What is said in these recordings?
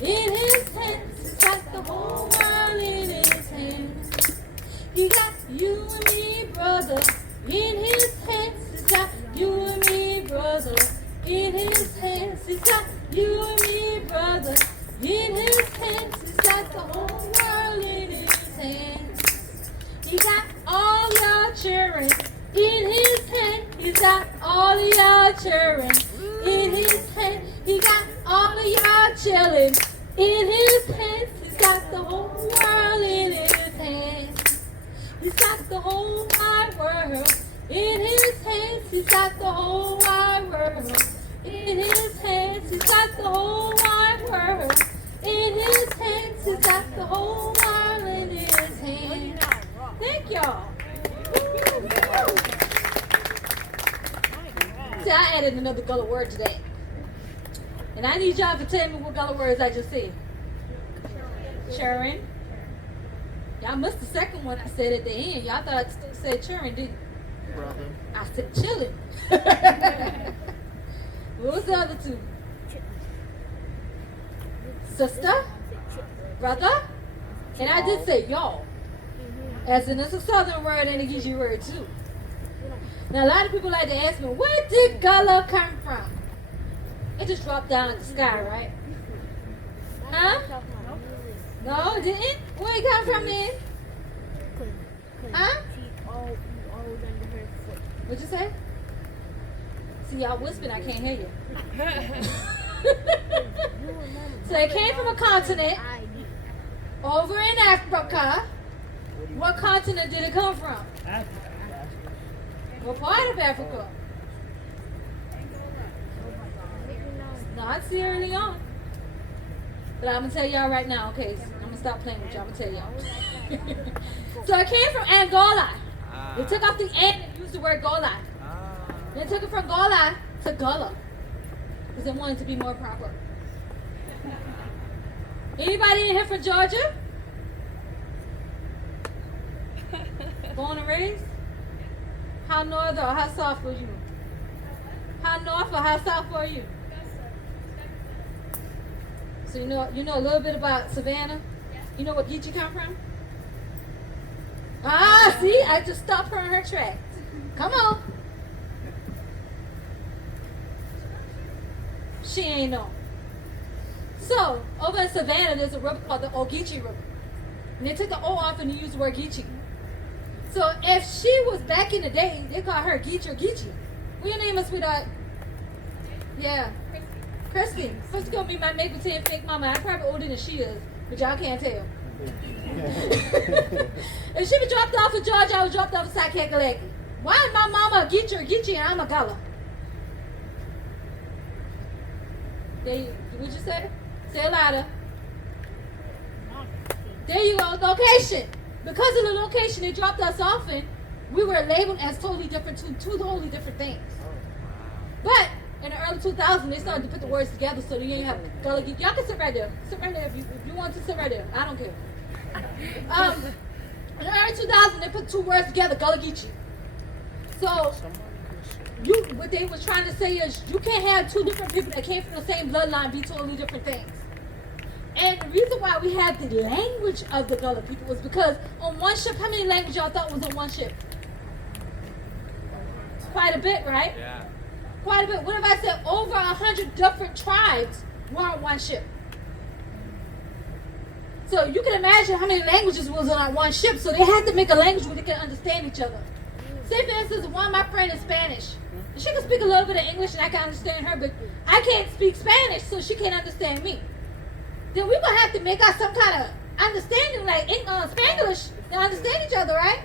In his hands, he's got the whole world in his hands. He got you and me, brother. In his hands, he's got you and me, brother. In his hands, he's got you and me, brother. In his hands, he's got the whole world in his hands. He got all your children. In his hand, he's got all of your children. In his hand, he got all of your children. In his hands, he's got the whole world in his hands. He's got the whole wide world. In his hands, he's got the whole wide world. In his hands, he's got the whole wide world. In his hands, he's got the whole world in his hands. Thank y'all. See, I added another Gullah word today. And I need y'all to tell me what Gullah words I just said. Churn. Y'all missed the second one I said at the end. Y'all thought I still said churn, didn't you? Brother. I said chilling. What was the other two? Sister? Brother? And I did say y'all. As in, it's a southern word and a Geechee word too. Now, a lot of people like to ask me, where did Gullah come from? It just dropped down at the sky, right? Huh? No, it didn't? Where it come from then? Huh? What'd you say? See, y'all whispering, I can't hear you. So it came from a continent over in Africa. What continent did it come from? What part of Africa? Not Sierra Leone. But I'm going to tell y'all right now, okay? I'm going to stop playing with y'all. I'm going to tell y'all. So it came from Angola. They took off the N and used the word Gola. They took it from Gola to Gullah. Because they wanted to be more proper. Anybody in here from Georgia? Born and raised? How north or how south were you? How north or how south were you? So you know a little bit about Savannah? You know where Geechee come from? Ah, see? I just stopped her in her tracks. Come on. She ain't know. So, over in Savannah, there's a river called the Ogeechee River. And they took the O off and they used the word Geechee. So, if she was back in the day, they call her Geechee or Geechee. What your name is, sweetheart? Yeah. Christy. Supposed to go be my make pretend fake mama. I'm probably older than she is, but y'all can't tell. If she was dropped off of Georgia, I was dropped off of Sakekalaki. Why is my mama a Geechee or Geechee and I'm a Gullah? What'd you say? Say it louder. There you go, location. Because of the location they dropped us off in, we were labeled as totally different, two totally different things. But in the early 2000s, they started to put the words together so that you didn't have Gullah Geechee. Y'all can sit right there. Sit right there if you want to sit right there. I don't care. In the early 2000s, they put two words together, Gullah Geechee. So, what they were trying to say is you can't have two different people that came from the same bloodline be totally different things. And the reason why we have the language of the Gullah people was because on one ship, how many languages y'all thought was on one ship? Quite a bit, right? Yeah. Quite a bit. What if I said over 100 different tribes were on one ship? So you can imagine how many languages was on one ship. So they had to make a language where they can understand each other. Say, for instance, one of my friends is Spanish. She can speak a little bit of English and I can understand her, but I can't speak Spanish, so she can't understand me. Then we're going to have to make out some kind of understanding, like Spanglish, to understand each other, right?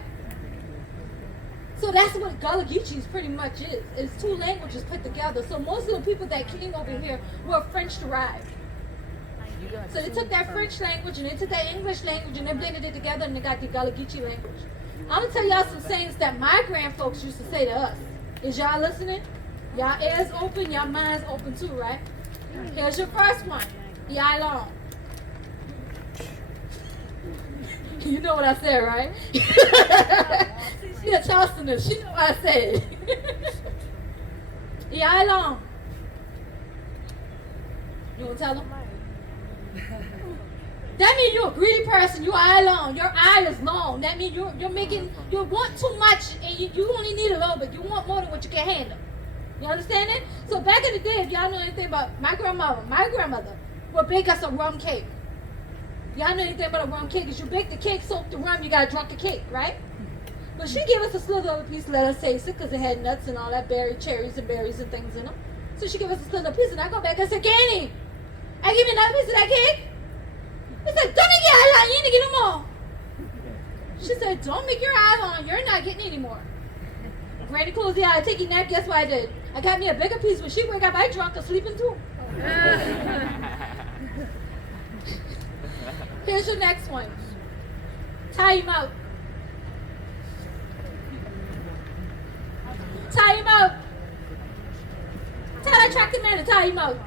So that's what Gullah Geechee pretty much is. It's two languages put together. So most of the people that came over here were French derived. So they took that French language and they took that English language and they blended it together and they got the Gullah Geechee language. I'm going to tell y'all some sayings that my grandfolks used to say to us. Is y'all listening? Y'all ears open, y'all minds open too, right? Here's your first one. Y'all long. You know what I said, right? She a Charleston, she know what I said. Y'all long. You want to tell them? That means you're a greedy person. Your eye long. Your eye is long. That means you want too much and you only need a little bit. You want more than what you can handle. You understand it? So back in the day, if y'all know anything about my grandmother would bake us a rum cake. Y'all know anything about a rum cake? Is you bake the cake, soak the rum, you gotta drink the cake, right? But she gave us a slither of a piece, let us taste it, because it had nuts and all that cherries and berries and things in them. So she gave us a slither of a piece, and I go back and said, Kenny, I give you another piece of that cake? He said, don't make your eyes on, you ain't get no more. She said, don't make your eyes on, you're not getting any more. Granny closed the eye, take your nap, guess what I did? I got me a bigger piece. When she wake up, I drunk or sleeping too. Here's your next one. Tie him out. Tie him out. Tell that attractive man to tie him out.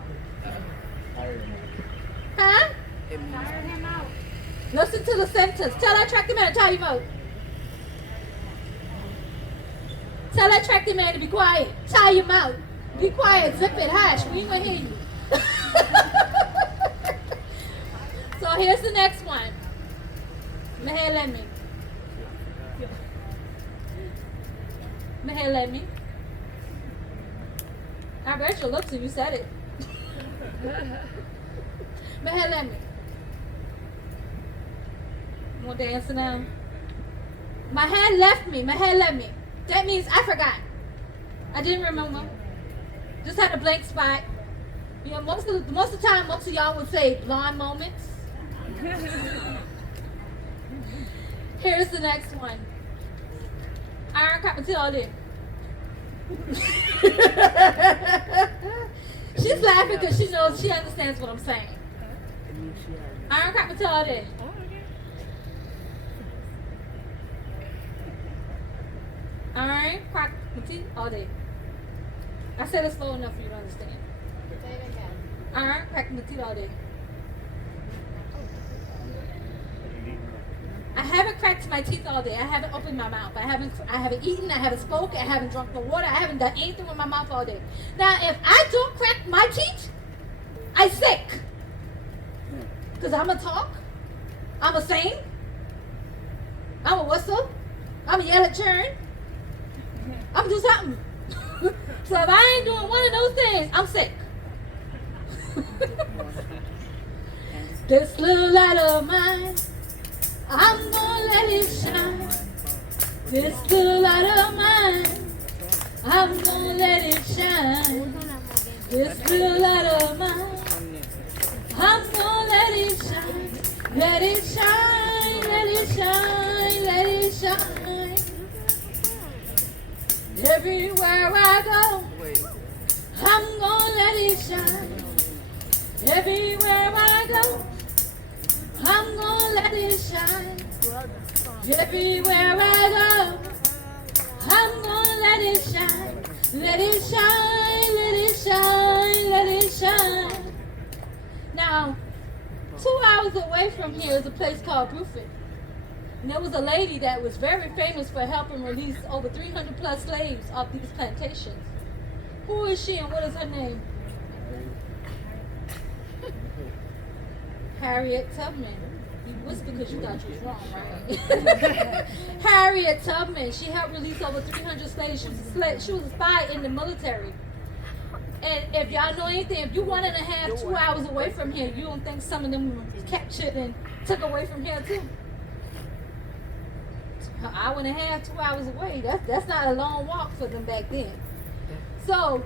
Huh? Tire him out. Listen to the sentence. Tell that attractive man to tie him out. Tell that attractive man to be quiet. Tie him out. Be quiet. Zip it. Hush. We ain't gonna hear you. So here's the next one. Mahal let me. Mahal let me. I read your lips and you said it. Mahal let me. You want to answer now? My hand left me. My hand left me. That means I forgot. I didn't remember. Just had a blank spot. You know, most of the time, most of y'all would say blonde moments. Here's the next one. Iron crap until all day. She's laughing because she knows, she understands what I'm saying. Iron crap until all day. Iron crack my teeth all day. I said it slow enough for you to understand. Say it again. Iron crack my teeth all day. I haven't cracked my teeth all day. I haven't opened my mouth. I haven't eaten. I haven't spoken. I haven't drunk no water. I haven't done anything with my mouth all day. Now, if I don't crack my teeth, I sick. Because I'm going to talk. I'm going to sing. I'm going to whistle. I'm going to yell at churn. I'm going to do something. So if I ain't doing one of those things, I'm sick. This little light of mine, I'm gonna let it shine. This little light of mine, I'm gonna let it shine. This little light of mine, I'm gonna let it shine. Let it shine, let it shine, let it shine. Everywhere I go, I'm gonna let it shine. Everywhere I go, I'm gonna let it shine. Everywhere I go, I'm gonna let it shine. Let it shine, let it shine, let it shine. Now, 2 hours away from here is a place called Bruford. And there was a lady that was very famous for helping release over 300 plus slaves off these plantations. Who is she and what is her name? Harriet Tubman. You whispered because you thought you was wrong, right? Harriet Tubman. She helped release over 300 slaves. She was a spy in the military. And if y'all know anything, if you 1.5, 2 hours away from here, you don't think some of them were captured and took away from here too? An hour and a half, 2 hours away. That's not a long walk for them back then. So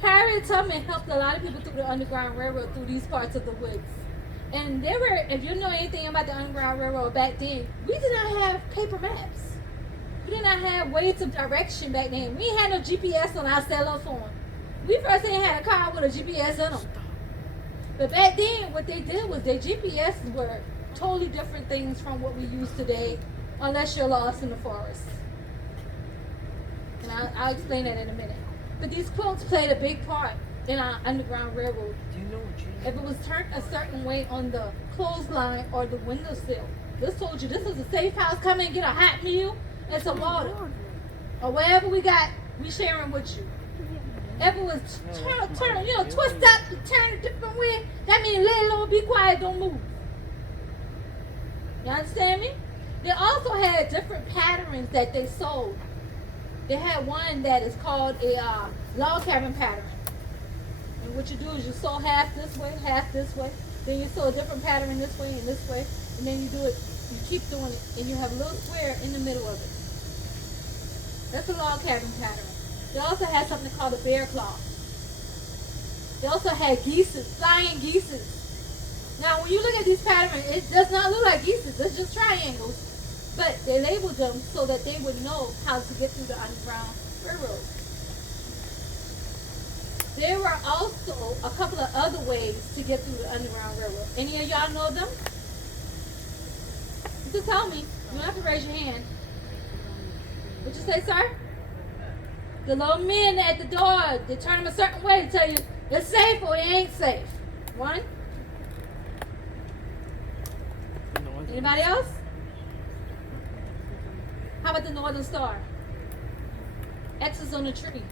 Harriet Tubman helped a lot of people through the Underground Railroad through these parts of the woods. And there were, if you know anything about the Underground Railroad back then, we did not have paper maps. We did not have ways of direction back then. We ain't had no GPS on our cell phone. We first ain't had a car with a GPS in them. But back then, what they did was their GPS were totally different things from what we use today, unless you're lost in the forest. And I'll explain that in a minute. But these quilts played a big part in our Underground Railroad. If it was turned a certain way on the clothesline or the windowsill, this told you this is a safe house. Come and get a hot meal and some water. Or whatever we got, we sharing with you. If it was turn, twist up and turn a different way, that means lay low, be quiet, don't move. You understand me? They also had different patterns that they sold. They had one that is called a log cabin pattern. And what you do is you sew half this way, then you sew a different pattern this way, and then you do it, you keep doing it, and you have a little square in the middle of it. That's a log cabin pattern. They also had something called a bear claw. They also had geeses, flying geeses. Now, when you look at these patterns, it does not look like geeses. It's just triangles. But they labeled them so that they would know how to get through the Underground Railroad. There were also a couple of other ways to get through the Underground Railroad. Any of y'all know them? You can tell me. You don't have to raise your hand. What'd you say, sir? The little men at the door, they turn them a certain way to tell you it's safe or it ain't safe. One. Anybody else? How about the Northern Star? X's on the tree.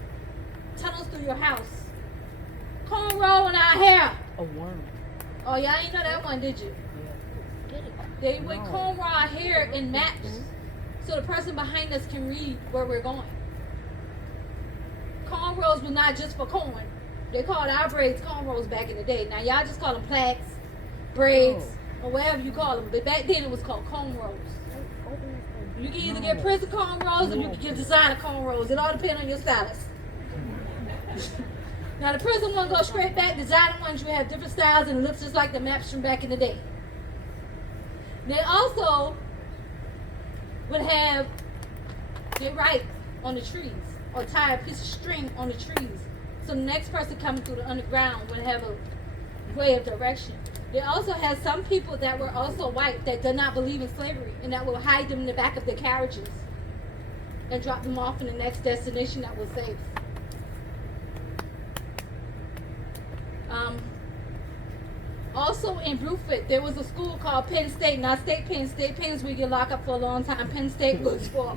Tunnels through your house. Cornrow in our hair. A worm. Oh, y'all ain't know that one, did you? Yeah. They would cornrow our hair in maps so the person behind us can read where we're going. Cornrows were not just for corn. They called our braids cornrows back in the day. Now, y'all just call them plaits, braids, or whatever you call them. But back then, it was called cornrows. You can either get prison cornrows or you can get designer cornrows. It all depends on your stylist. Now the prison one goes straight back. Designer ones, you have different styles and it looks just like the maps from back in the day. They also would have, they write on the trees or tie a piece of string on the trees. So the next person coming through the underground would have a way of direction. They also had some people that were also white that did not believe in slavery and that would hide them in the back of their carriages and drop them off in the next destination that was safe. Also in Bruford, there was a school called Penn State, not State Penn. State Penn is where you get locked up for a long time. Penn State was for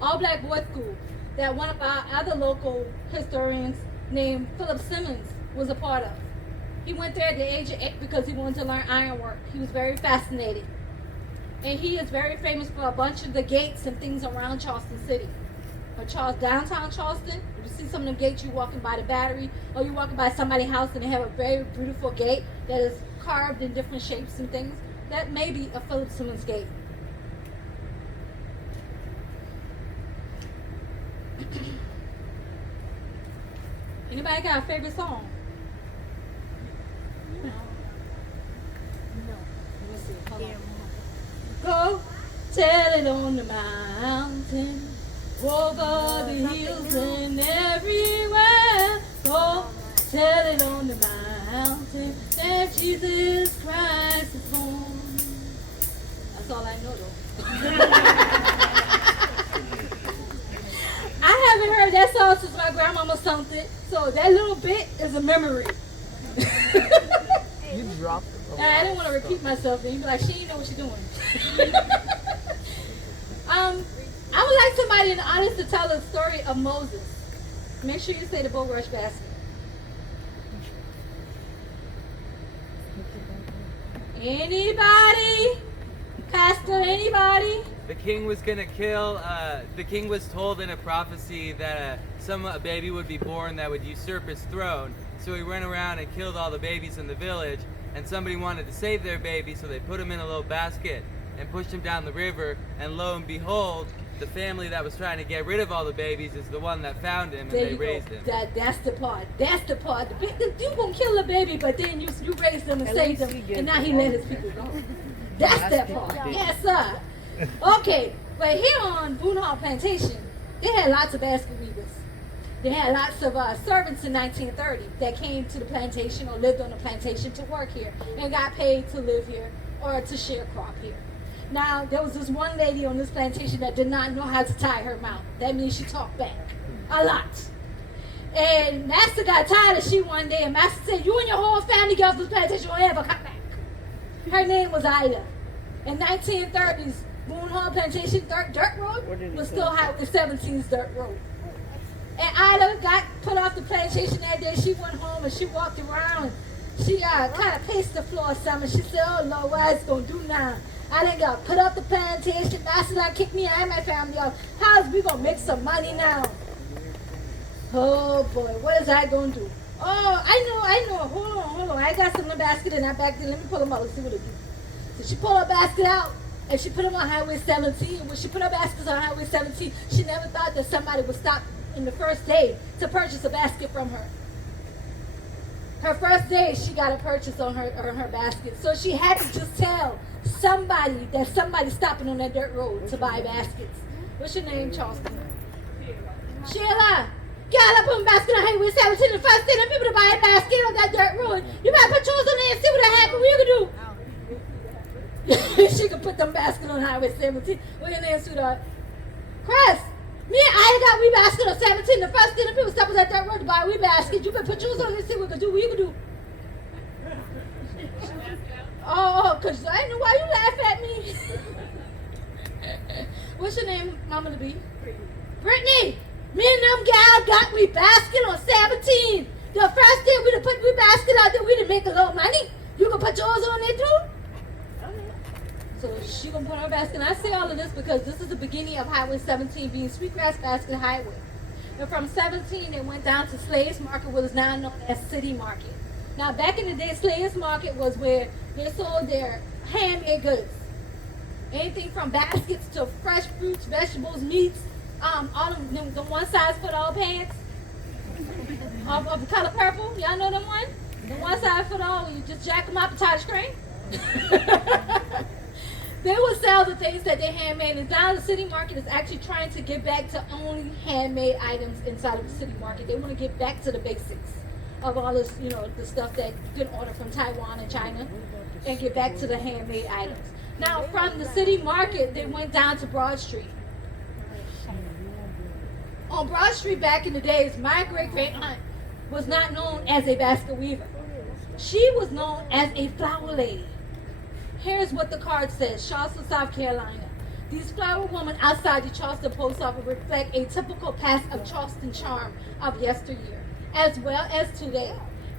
all black boys school that one of our other local historians named Philip Simmons was a part of. He went there at the age of 8 because he wanted to learn ironwork. He was very fascinated. And he is very famous for a bunch of the gates and things around Charleston City. Or downtown Charleston, you see some of the gates, you walking by the Battery, or you walking by somebody's house and they have a very beautiful gate that is carved in different shapes and things. That may be a Philip Simmons gate. Anybody got a favorite song? No. Let me see. Hold on. Go tell it on the mountain, over the hills and everywhere. Go tell it on the mountain that Jesus Christ is born. That's all I know though. I haven't heard that song since my grandmama sung it, so that little bit is a memory. You dropped it. I didn't want to repeat myself, and you'd be like, she didn't know what she's doing. I would like somebody in the audience to tell the story of Moses. Make sure you say the bulrush basket. Anybody? Pastor, anybody? The king was gonna kill, the king was told in a prophecy that a baby would be born that would usurp his throne. So he went around and killed all the babies in the village, and somebody wanted to save their baby, so they put him in a little basket and pushed him down the river, and lo and behold, the family that was trying to get rid of all the babies is the one that found him, and they raised him. That's the part. That's the part. You gonna kill a baby, but then you raised them and saved them, and now he let his people go. That's that part. Yes, sir. Okay, but here on Boone Hall Plantation, they had lots of basket weavers. They had lots of servants in 1930 that came to the plantation or lived on the plantation to work here and got paid to live here or to share crop here. Now, there was this one lady on this plantation that did not know how to tie her mouth. That means she talked back a lot. And Master got tired of she one day, and Master said, you and your whole family get off this plantation, don't ever come back. Her name was Ida. In 1930s, Boone Hall Plantation dirt road was still high with the 17's dirt road. And Ida got put off the plantation that day. She went home and she walked around. She kind of paced the floor some, and she said, "Oh Lord, what is gonna do now? I done got put off the plantation. Master done kicked me and my family off. How's we gonna make some money now? Oh boy, what is I gonna do? Oh, I know. Hold on. I got some in the basket in that back there. Let me pull them out and see what it do." So she pulled her basket out and she put them on Highway 17. When she put her baskets on Highway 17, she never thought that somebody would stop in the first day to purchase a basket from her. Her first day, she got a purchase on her basket. So she had to just tell somebody that somebody's stopping on that dirt road to buy baskets. What's your name, Charleston? Sheila. Girl, I put a basket on Highway 17 the first day. Them people to buy a basket on that dirt road. You better put yours on there and see what happened. What you can do? She could put them baskets on Highway 17. What's your name, sweetheart? Chris. Me and I got we basket on 17. The first thing the people stop us at that road to buy a wee basket. You better put yours on and see what you can do. What you can do? Oh, because I know why you laugh at me. What's your name, Mama to be? Brittany. Me and them gal got we basket on 17. The first day we done put we basket out there, we done make a little money. You can put yours on there too? So she gonna put her basket. And I say all of this because this is the beginning of Highway 17 being Sweetgrass Basket Highway. And from 17 it went down to Slaves Market, what is now known as City Market. Now back in the day, Slaves Market was where they sold their handmade goods. Anything from baskets to fresh fruits, vegetables, meats, all of them, the one size fit all pants of the color purple. Y'all know them one? The one size fit all, you just jack them up and tie the string. They will sell the things that they handmade. And now the City Market is actually trying to get back to only handmade items inside of the City Market. They want to get back to the basics of all this, the stuff that you can order from Taiwan and China, and get back to the handmade items. Now, from the City Market, they went down to Broad Street. On Broad Street back in the days, my great-great-aunt was not known as a basket weaver. She was known as a flower lady. Here's what the card says, Charleston, South Carolina. These flower women outside the Charleston post office reflect a typical past of Charleston charm of yesteryear, as well as today.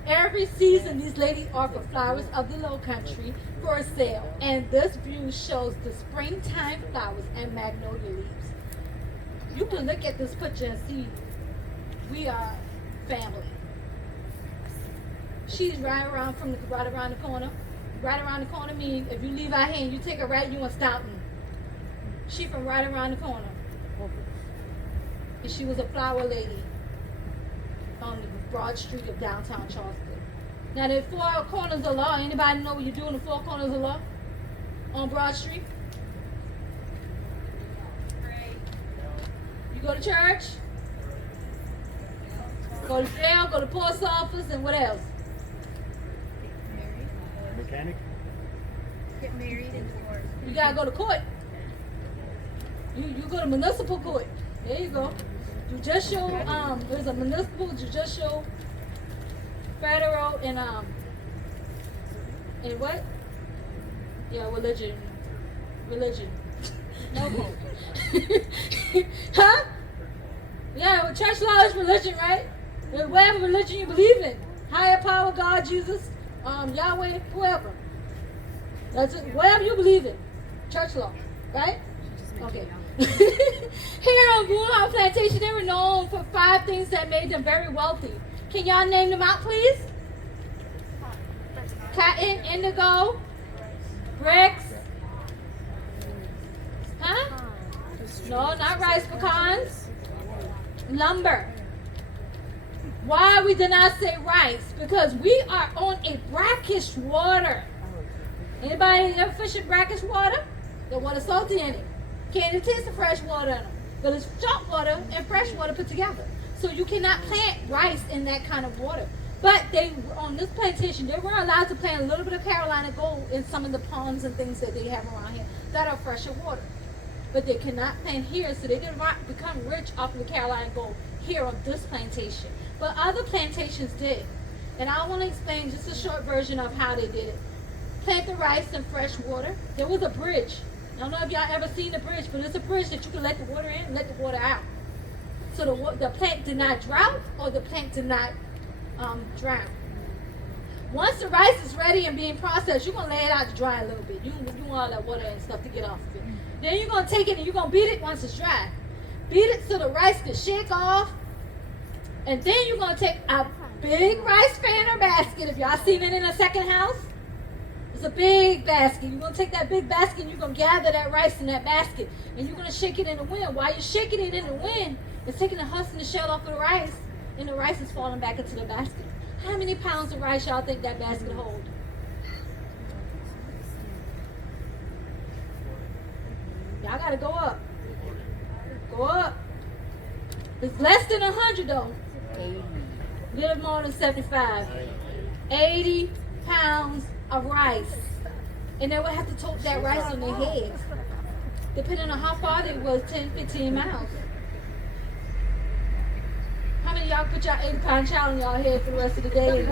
Every season, these ladies offer flowers of the Low Country for sale, and this view shows the springtime flowers and magnolia leaves. You can look at this picture and see we are family. She's right around the corner. Right around the corner means if you leave out here and you take a right, you in Stoughton. She from right around the corner. And she was a flower lady on the Broad Street of downtown Charleston. Now the four corners of law, anybody know what you do in the four corners of law? On Broad Street? You go to church? Go to jail, go to post office, and what else? Mechanic? Get married and divorced. You gotta go to court. You go to municipal court. There you go. Judicial, there's a municipal, judicial, federal, and what? Yeah, religion. No more. Huh? Yeah, well, church law is religion, right? Whatever religion you believe in. Higher power, God, Jesus, Yahweh, whoever. That's it. Whatever you believe in. Church law, right? Okay. Here on Boone Plantation, they were known for 5 things that made them very wealthy. Can y'all name them out, please? Cotton, indigo, bricks. Huh? No, not rice, pecans. Lumber. Why we did not say rice? Because we are on a brackish water. Anybody ever fish in brackish water? The water salty in it. Can't taste the fresh water in them. But it's salt water and fresh water put together. So you cannot plant rice in that kind of water. But they, on this plantation, they were allowed to plant a little bit of Carolina gold in some of the ponds and things that they have around here that are fresher water. But they cannot plant here, so they did not become rich off of the Carolina gold here on this plantation. But other plantations did. And I want to explain just a short version of how they did it. Plant the rice in fresh water. There was a bridge. I don't know if y'all ever seen the bridge, but it's a bridge that you can let the water in and let the water out. so the plant did not drought or the plant did not drown. Once the rice is ready and being processed, you're going to lay it out to dry a little bit. You want all that water and stuff to get off of it. Then you're going to take it and you're going to beat it once it's dry. Beat it so the rice can shake off. And then you're going to take a big rice pan or basket. If y'all seen it in a second house, it's a big basket. You're going to take that big basket and you're going to gather that rice in that basket. And you're going to shake it in the wind. While you're shaking it in the wind, it's taking the husk and the shell off of the rice. And the rice is falling back into the basket. How many pounds of rice y'all think that basket hold? Y'all got to go up. Go up. It's less than 100 though. Little more than 75. 80 pounds of rice. And they would have to tote that rice on their heads. Depending on how far they was, 10, 15 miles. How many of y'all put y'all 80-pound child on y'all head for the rest of the day?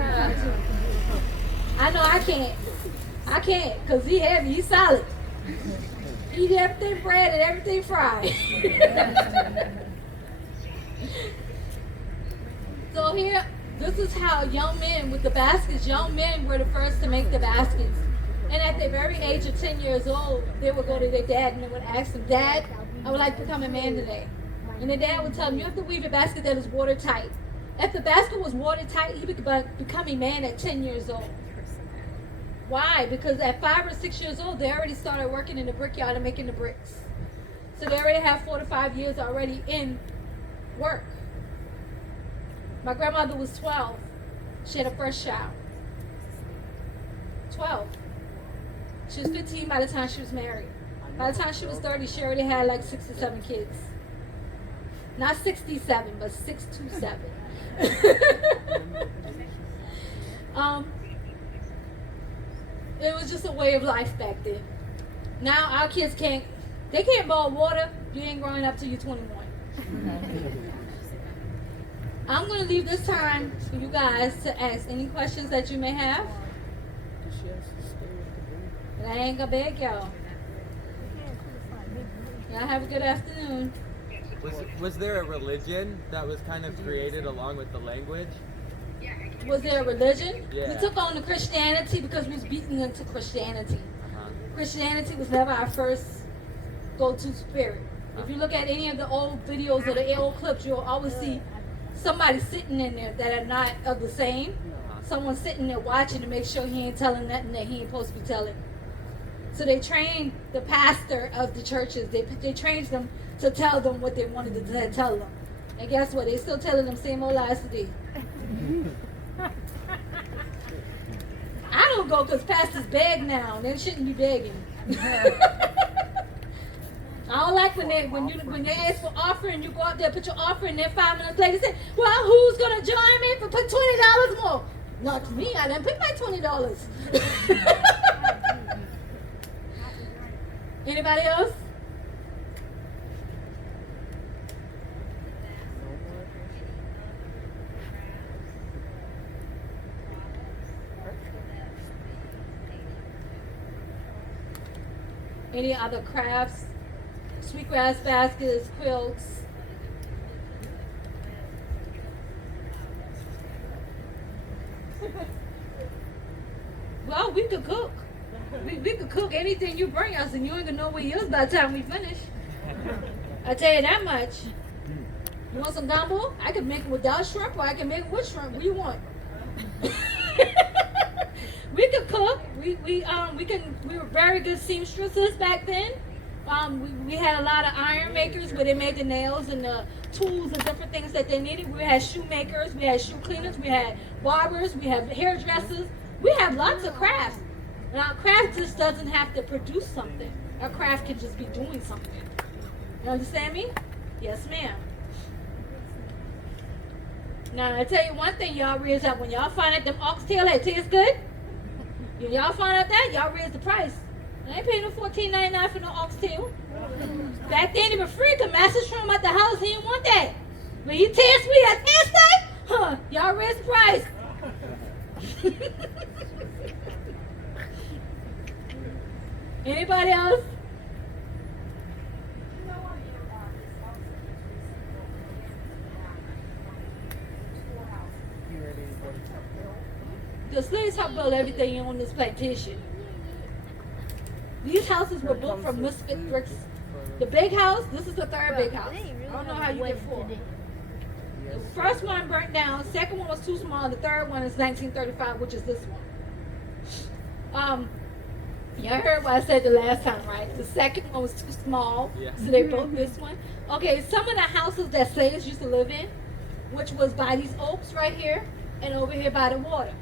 I know I can't. I can't, because he heavy, he's solid. Eat everything bread and everything fried. So here, this is how young men with the baskets, young men were the first to make the baskets. And at the very age of 10 years old, they would go to their dad and they would ask him, Dad, I would like to become a man today. And the dad would tell him, you have to weave a basket that is watertight. If the basket was watertight, he would become a man at 10 years old. Why? Because at 5 or 6 years old, they already started working in the brickyard and making the bricks. So they already have 4 to 5 years already in work. My grandmother was 12. She had a first child. 12. She was 15 by the time she was married. By the time she was 30, she already had like 6 or 7 kids. Not 67, but 627. It was just a way of life back then. Now our kids can't boil water. You ain't growing up till you're 21. I'm going to leave this time for you guys to ask any questions that you may have. But I ain't going to beg y'all. Y'all have a good afternoon. Was there a religion that was kind of created along with the language? Was there a religion? Yeah. We took on the Christianity because we was beaten into Christianity. Christianity was never our first go-to spirit. If you look at any of the old videos or the old clips, you'll always see somebody sitting in there that are not of the same. Someone sitting there watching to make sure he ain't telling nothing that he ain't supposed to be telling. So they trained the pastor of the churches. They trained them to tell them what they wanted to tell them. And guess what? They still telling them same old lies today. I don't go because pastors beg now. They shouldn't be begging. I don't like when they ask for offering, you go out there, put your offering, and then 5 minutes later say, well, who's going to join me for put $20 more? Not me. I didn't pick my $20. Anybody else? Any other crafts? Sweetgrass baskets, quilts. Well, we could cook. We could cook anything you bring us, and you ain't gonna know what it is by the time we finish. I tell you that much. You want some gumbo? I can make it without shrimp, or I can make it with shrimp. What do you want? We could cook. We were very good seamstresses back then. We had a lot of iron makers where they made the nails and the tools and different things that they needed. We had shoemakers, we had shoe cleaners, we had barbers, we had hairdressers. We have lots of crafts. And our craft just doesn't have to produce something. Our craft can just be doing something. You understand me? Yes, ma'am. Now, I tell you one thing y'all raise up. When y'all find out them oxtail that taste good, when y'all find out that, y'all raise the price. I ain't paying no $14.99 for no oxtail. Back then, it was free because Master Shrimp at the house, he didn't want that. When he taste me, I taste that, huh, y'all raise the price. Anybody else? The slaves helped build everything on this plantation. These houses were built from misfit bricks. The big house, this is the third big house. I don't know how you get four. The first one burnt down. Second one was too small. The third one is 1935, which is this one. Y'all heard what I said the last time, right? The second one was too small, so they built this one. Okay, some of the houses that slaves used to live in, which was by these oaks right here and over here by the water.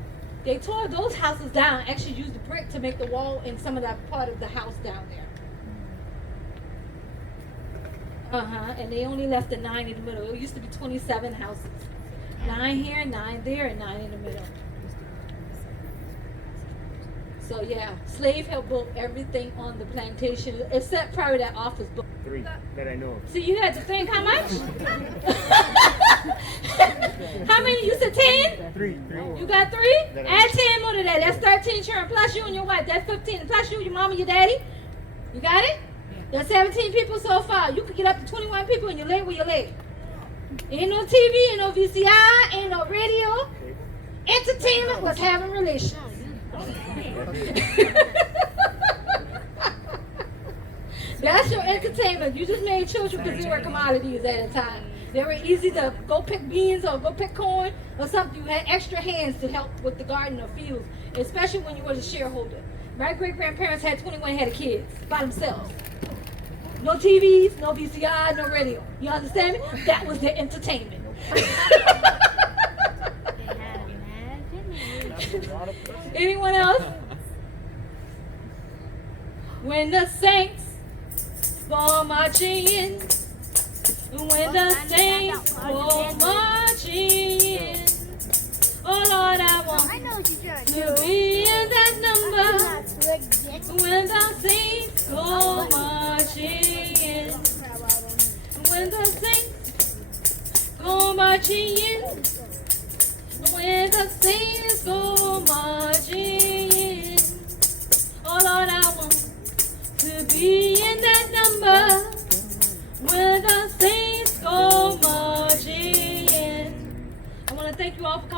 They tore those houses down, actually used the brick to make the wall and some of that part of the house down there. And they only left the 9 in the middle. It used to be 27 houses. 9 here, 9 there, and 9 in the middle. So yeah, slave helped build everything on the plantation, except probably that office building. 3 that I know of. So you had to think how much? How many? You said 10? 3. You got 3? Add 10 more to that. That's 13 children plus you and your wife. That's 15. Plus you, your mom, and your daddy. You got it? That's 17 people so far. You could get up to 21 people and you lay where you lay. Ain't no TV, ain't no VCR, ain't no radio. Entertainment was having relations. That's your entertainment. You just made children because they were commodities at a time. They were easy to go pick beans or go pick corn or something. You had extra hands to help with the garden or fields, especially when you were a shareholder. My great-grandparents had 21 head of kids by themselves. No TVs, no VCR, no radio. You understand me? That was their entertainment. Anyone else? When the saints go marching in, when the saints go marching in, oh Lord, I want to be in that number. When the saints go marching in, when the saints go marching in, when the saints go marching in, oh Lord, I want to be in that number. When the saints go marching in. I want to thank you all for coming.